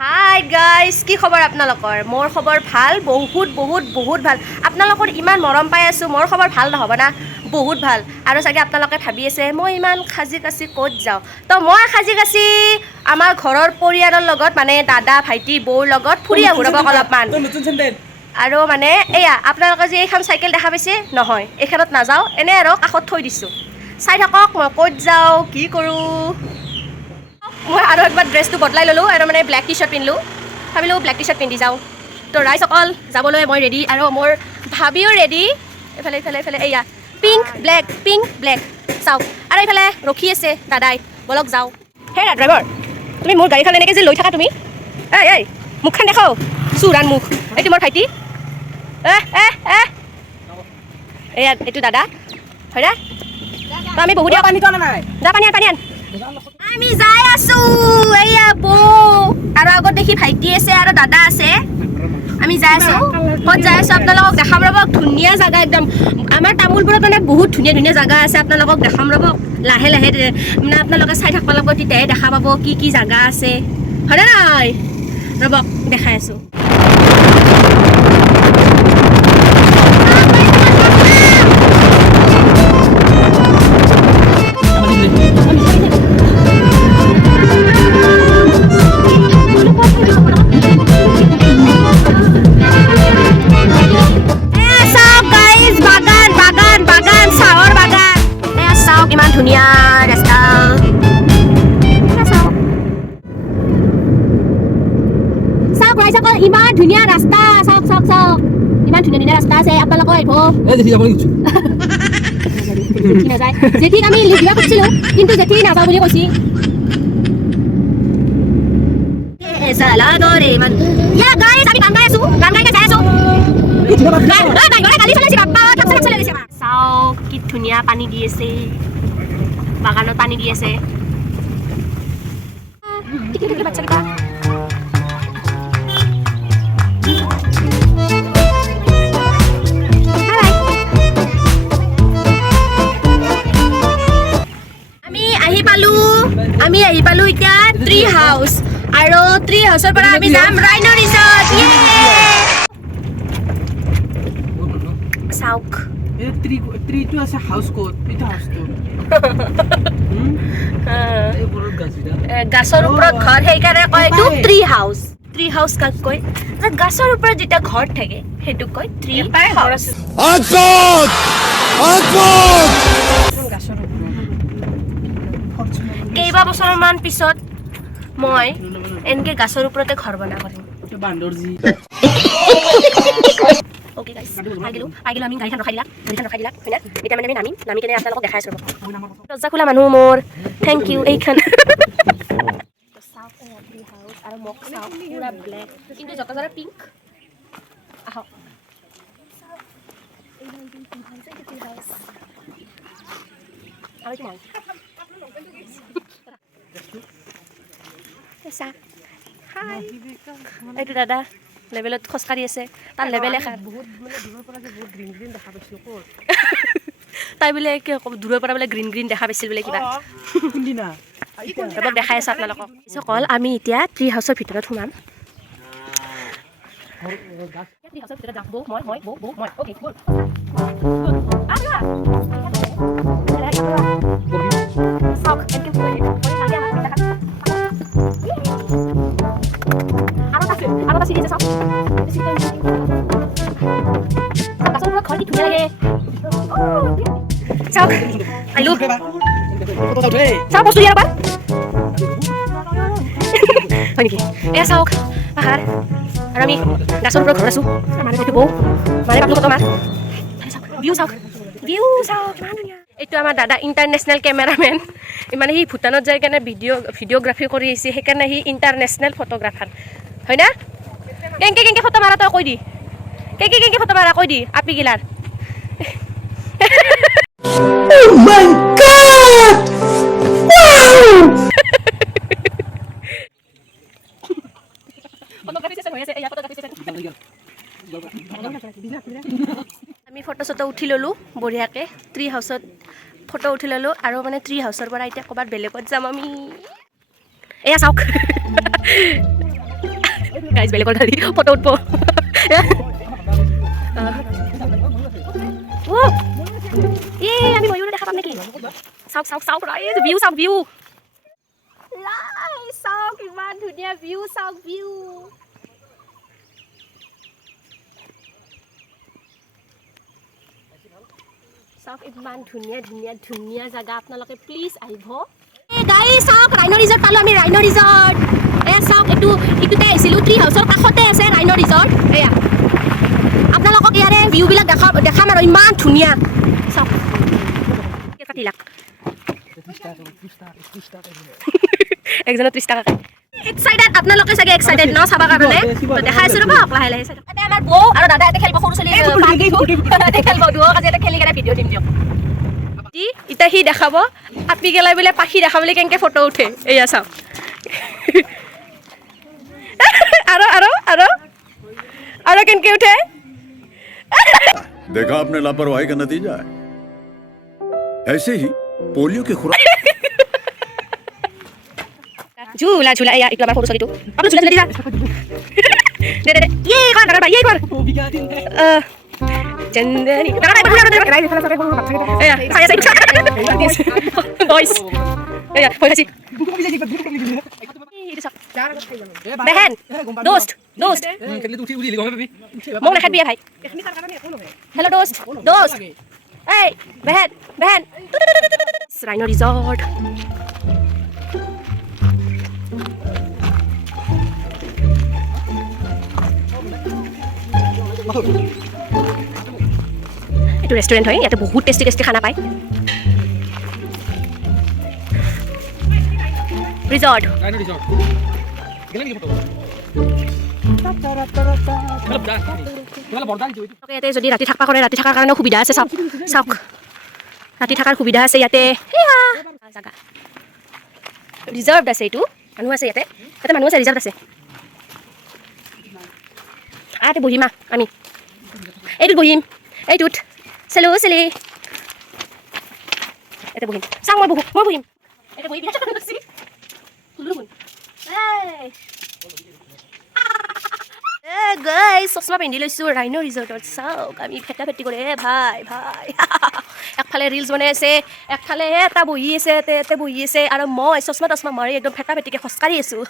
Hi guys, কি খবৰ আপোনালোকৰ? মোৰ খবৰ ভাল, বহুত বহুত বহুত ভাল। আপোনালোকৰ ইমান মৰম পাই আছোঁ, মোৰ খবৰ ভাল নহ'ব না? বহুত ভাল। আৰু চাগে আপোনালোকে ভাবি আছে মই ইমান সাজি কাচি ক'ত যাওঁ। তো মই সাজি কাচি আমাৰ ঘৰৰ পৰিয়ালৰ লগত, মানে দাদা ভাইটি বৌৰ লগত ফুৰি আহোঁ ৰ'ব অলপমান। আৰু মানে এয়া আপোনালোকে যে এইখন চাইকেল দেখা পাইছে, নহয় এইখনত নাযাওঁ, এনেই আৰু কাষত থৈ দিছোঁ। চাই থাকক মই ক'ত যাওঁ, কি কৰোঁ। মই আৰু একবাৰ ড্ৰেছটো বদলাই ল'লোঁ আৰু মানে ব্লেক টি চাৰ্ট পিন্ধিলোঁ। ভাবিলোঁ ব্লেক টি চাৰ্ট পিন্ধি যাওঁ। তো ৰাইজসকল যাবলৈ মই ৰেডি আৰু মোৰ ভাবিও ৰেডি। এইফালে এইফালে এইফালে এয়া পিংক ব্লেক চাওক। আৰু এইফালে ৰখি আছে দাদাই, বলক যাওঁ। হে ড্ৰাইভাৰ, তুমি মোৰ গাড়ীখন এনেকৈ যে লৈ থাকা তুমি, এই মুখখন দেখাও, চুৰাণ মুখ। এইটো মোৰ ভাইটি, এয়া এইটো দাদা, হয় না? তো আমি বহুত পানী নাই, যা পানী আন। আমি যাই আছো, এয়া বৌ আৰু আগত দেখি ভাইটি আছে আৰু দাদা আছে। আমি যাই আছো, ক'ত যাই আছো আপোনালোকক দেখাম ৰ'ব। ধুনীয়া জাগা একদম। আমাৰ তামোলপুৰত মানে বহুত ধুনীয়া ধুনীয়া জাগা আছে, আপোনালোকক দেখাম ৰ'ব। লাহে লাহে মানে আপোনালোকে চাই থাকিব লাগিব, তেতিয়াহে দেখা পাব কি কি জাগা আছে, হয়নে নাই? ৰ'ব দেখাই আছো। ইমান ধুনীয়া ৰাস্তা, চাওক ৰাইজসকল, ইমান ধুনীয়া ৰাস্তা, চাওক চাওক চাওক, ইমান ধুনীয়া ধুনীয়া ৰাস্তা আছে। আপোনালোকৰ আহিব। জেঠি নাযায়, জেঠিক আমি লিভ দিব খুজিছিলোঁ, কিন্তু জেঠি নাযাওঁ বুলি কৈছি। চাওক কি ধুনীয়া পানী দি আছে, বাগানত পানী দি আছে। আমি আহি পালো এতিয়া ট্ৰি হাউচ, আৰু ট্ৰি হাউচৰ পৰা আমি যাম ৰাইনো ৰিজৰ্ট। চাওক ট্ৰিটো আছে হাউচ ক'ত, এইটো হাউচটো গাছৰ ওপৰত ঘৰ, সেইকাৰণে কয় এইটো ট্ৰি হাউচ। ট্ৰি হাউচ কাক কয়? গাছৰ ওপৰত যেতিয়া ঘৰ থাকে সেইটো কয় ট্ৰি হাউচ। কেইবা বছৰমান পিছত মই এনেকে গাছৰ ওপৰতে ঘৰ বনাব পাৰিম। ওকে গাইস, আই গেলো আমি গাড়ীখন ৰখাই দিলা, হয় না? এতিয়া মানে আমি নামি কেনে আপোনালোকক দেখাই আছো। দৰ্জা খোলা মানুহ মোৰ, থেংক ইউ। এইখন চাওক ট্ৰি হাউচ, আৰু মোক চাওক পুৰা ব্লেক, কিন্তু যত জৰা পিংক। আহক এইটো দাদা লেভেলত খোজকাঢ়ি আছে, তাৰ লেভেল এখন তাই বোলে দূৰৰ পৰা বোলে গ্ৰীণ গ্ৰীণ দেখা পাইছিল বোলে কিবা। দেখাই আছো আপোনালোকক। সকল আমি এতিয়া ট্ৰি হাউচৰ ভিতৰত সোমাম। চাওক আহিলো, চাওক বস্তু দিয়া ৰ'বা, হয় নেকি? এয়া চাওক পাহাৰ, আৰু আমি গাছৰ ওপৰত ঘৰ আছো। এইটো বৌ মানে পাতলো কত মাৰ, ভিউ চাওক ইমান ধুনীয়া। এইটো আমাৰ দাদা ইণ্টাৰনেশ্যনেল কেমেৰামেন, মানে সি ভূটানত যাই কেনে ভিডিঅ'গ্ৰাফী কৰি আহিছে, সেইকাৰণে সি ইণ্টাৰনেশ্যনেল ফটোগ্ৰাফাৰ, হয় না? কেংকে ফটো মাৰা তই কৈ দি, কেংকে ফটো মাৰা কৈ দি আপি গিলাৰ। Oh my God! আমি ফটো চটো উঠি ল'লোঁ বঢ়িয়াকৈ। ট্ৰি হাউচত ফটো উঠি ল'লোঁ আৰু মানে ট্ৰি হাউচৰ পৰা এতিয়া ক'ৰবাত বেলেগত যাম আমি এয়া চাওক গাইজ বেলেগৰ গাড়ী ফটো উঠব আমি ময়ূৰো দেখা পাম নেকি চাওক চাওক চাওক ভিউ চাওক ভিউ চাওক ইমান ধুনীয়া ভিউ চাওক ভিউ চাওক ইমান ধুনীয়া ধুনীয়া ধুনীয়া জেগা আপোনালোকে প্লিজ আহিব গাইজ চাওক ৰাইন' ৰিজৰ্ট পালোঁ আমি ৰাইন' ৰিজৰ্ট এয়া চাওক ইটোতে আহিছিলোঁ ট্ৰি হাউচৰ কাষতে আছে ৰাইন' ৰিজৰ্ট এয়া আপোনালোকক ইয়াৰে ভিউবিলাক দেখাম আৰু ইমান ধুনীয়া চাওক কাটি লাখ একজনৰ 30 টকা এক্সাইটেড আপোনালোকে চাগে এক্সাইটেড ন চাবৰ কাৰণে দেখাই আছোঁ ৰ'ব লাহে লাহে এতিয়া আমাৰ বৌ আৰু দাদা ইয়াতে খেলিব সৰু ছোৱালী খেলিব দুয়ো আজি ইয়াতে খেলি কেনে ভিডিঅ' দিম দিয়ক এতিয়া সি দেখাব আপি গেলাই বোলে পাখি দেখাবলৈ কেনেকৈ ফটো উঠে এয়া চাওক আৰু কেনেকৈ উঠে देखा आपने लापरवाही का नतीजा है ऐसे ही पोलियो की खुराक झूला झूला या इतना बार फोटो सॉरी तो अब झूला झूला दे दे ये कर चंदनी saya boys ya boleh sih behen dost mau lihat dia bhai hello dost hey behen Rhino Resort এইটো ৰেষ্টুৰেণ্ট হয় ইয়াতে বহুত টেষ্টি টেষ্টি খানা পায় ৰিজৰ্ট ইয়াতে যদি ৰাতি থাকবা কৰে ৰাতি থকাৰ কাৰণেও সুবিধা আছে চাওক চাওক ৰাতি থকাৰ সুবিধা আছে ইয়াতে জাগা ৰিজাৰ্ভ আছে এইটো মানুহ আছে ইয়াতে মানুহ আছে ৰিজাৰ্ভ আছে ইয়াতে বহিম আমি এইটোত বহিম এইটোত চেলো চেলি এটা বহিম চাং মই বহিম এটা বহি বিৰাট আছে গাইজ চশমা পিন্ধি লৈছোঁ ৰাইন' ৰিজৰ্টত চাওক আমি ফেটা ফেটি কৰে ভাই ভাই একফালে ৰিলছ বনাই আছে একফালে এটা বহি আছে এতে বহি আছে আৰু মই চশমা তচমা মাৰি একদম ফেটা ফেটিকে খোজকাঢ়ি আছোঁ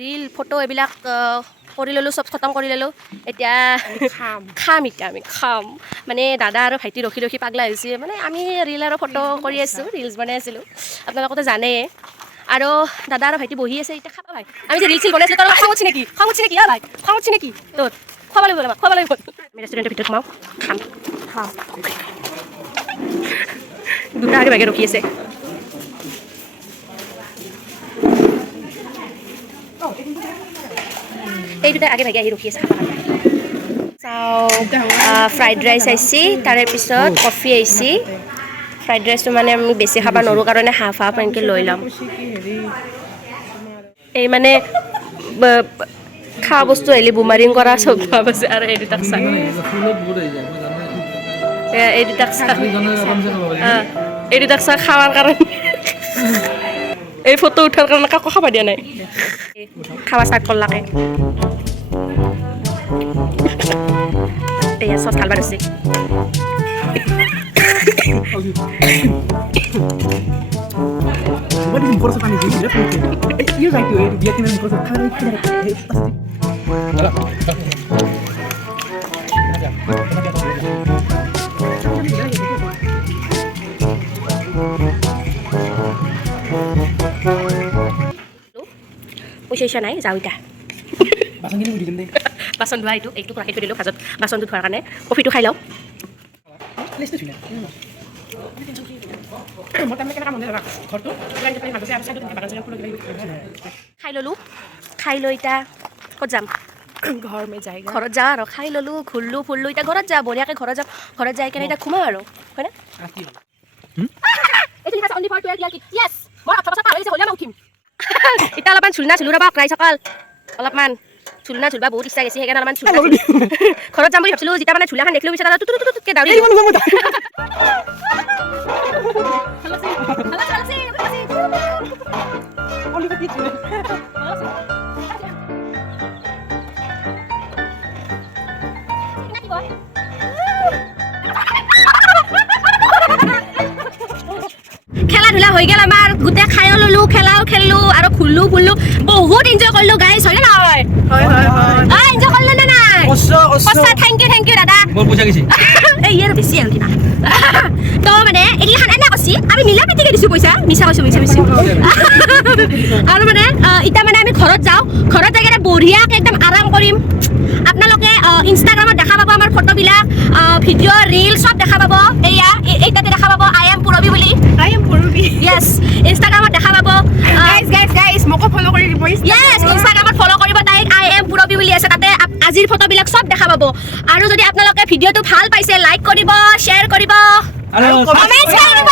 ৰিল ফটো এইবিলাক কৰি ল'লোঁ চব খতম কৰি ল'লোঁ এতিয়া খাম এতিয়া আমি খাম মানে দাদা আৰু ভাইটি ৰখি ৰখি পাগলা হৈছে মানে আমি ৰিল আৰু ফটো কৰি আছোঁ ৰিলছ বনাই আছিলোঁ আপোনালোকেতো জানেই আৰু দাদা আৰু ভাইটি বহি আছে এতিয়া খাবা ভাই আমি যে ৰিল চিল বনাইছিলোঁ তোৰ খং উঠি নেকি ভাই খং উঠি নেকি তোৰ খুৱাব লাগিব আমাক খুৱাব লাগিব আমি ৰেষ্টুৰেণ্টৰ ভিতৰত সোমাওঁ খাম দুটা আগে ভাগে ৰখি আছে এই দুটা আগে ভাগে আহি ৰখি আছে ফ্ৰাইড ৰাইচ আহিছে তাৰে পিছত কফি আহিছে ফ্ৰাইড ৰাইচটো মানে আমি বেছি খাব নোৱাৰোঁ কাৰণে হাফ এনেকৈ লৈ ল'ম এই মানে খোৱা বস্তু আহিলে বুমাৰিং কৰা চব ভাব আছে আৰু এই দুটাক চাই এই দুটাক চাই খাৱাৰ কাৰণে এই ফটো উঠাৰ কাৰণে কাকো খাব দিয়া নাই খাৱা ষ্টাৰ্ট কৰলাকে এয়া চচ ঢালবা দিছে What is important for me? You right to it. Dia kena important. পইচা নাই যাওঁ এতিয়া Basan gini udah gede. বাচন ধোৱা এইটো ৰাখি থৈ দিলোঁ ভাজত বাচনটো ধোৱাৰ কাৰণে কফিটো খাই লওঁ Lista sini. খাই ল'লোঁ খাই লৈ এতিয়া ক'ত যাম ঘৰত যাওঁ আৰু খাই ল'লোঁ ঘূৰিলোঁ ফুৰিলোঁ এতিয়া ঘৰত যাওঁ বঢ়িয়াকৈ ঘৰত যাম ঘৰত যাই কেনে এতিয়া ঘুমাওঁ আৰু হয়নে এতিয়া অলপমান ঝুলনা ঝুলো ৰ'বা ৰাইজ অকল অলপমান ঝুলনা ঝুলবা বহুত ইচ্ছা গৈছে সেইকাৰণে অলপমান ঝুলনা ঘৰত যাম বুলি ভাবিছিলোঁ যেতিয়া মানে ঝুলাখন দেখিলোঁ পিছত আৰু টুটুটুটুটুকে দাউৰি এই মানুহ মই খেলা ধূলা হৈ গ'ল আমাৰ গোটেই খায়ো ল'লো খেলাও খেললো আৰু ঘূৰলো ফুৰলো বহুত এনজয় কৰিলো গাইজ হয়নে নহয় এনজয় কৰিলে নে নাই সঁচা থেংক ইউ দাদা মোৰ পইচা গৈছে এই ইয়াৰ বেছি আৰু কিবা তো মানে এইগিলাখান এনে কৈছি আমি মিলা প্ৰীতিকে দিছোঁ পইচা মিছা কৈছোঁ আৰু মানে এতিয়া মানে আমি ঘৰত যাওঁ ঘৰত যাই কিনে বঢ়িয়াকৈ একদম আৰাম কৰিম আপোনালোকে ইনষ্টাগ্ৰামত দেখা পাব আমাৰ ফটোবিলাক ভিডিঅ' ৰিল চব দেখা পাব এয়া এই তাতে দেখা পাব আই এম পুৰবী বুলি য়েছ ইনষ্টাগ্ৰামত দেখা পাব guys মোকো ফলো কৰি দিব য়েছ ইনষ্টাগ্ৰামত ফলো কৰিব তাইক আই এম পুৰবী বুলি আছে তাতে আজিৰ ফটোবিলাক চব দেখা পাব আৰু যদি আপোনালোকে ভিডিঅ'টো ভাল পাইছে লাইক কৰিব শ্বেয়াৰ কৰিব আৰু কমেণ্ট কৰিব